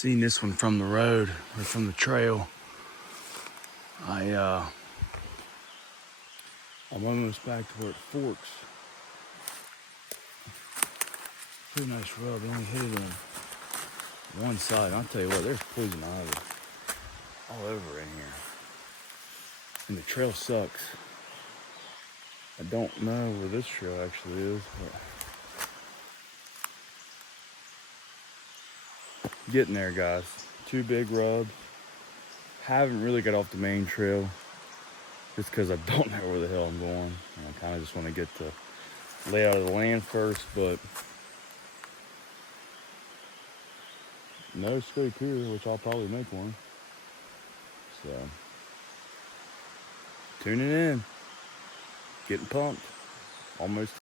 Seen this one from the road or from the trail. I'm almost back to where it forks. Pretty nice rub. They only hit it on one side. I'll tell you what, there's poison ivy all over in here. And the trail sucks. I don't know where this trail actually is, but getting there, guys. 2 big rubs. Haven't really got off the main trail just because I don't know where the hell I'm going. And I kind of just want to get the layout of the land first, but no scope here, which I'll probably make one. So, tuning in, getting pumped, almost.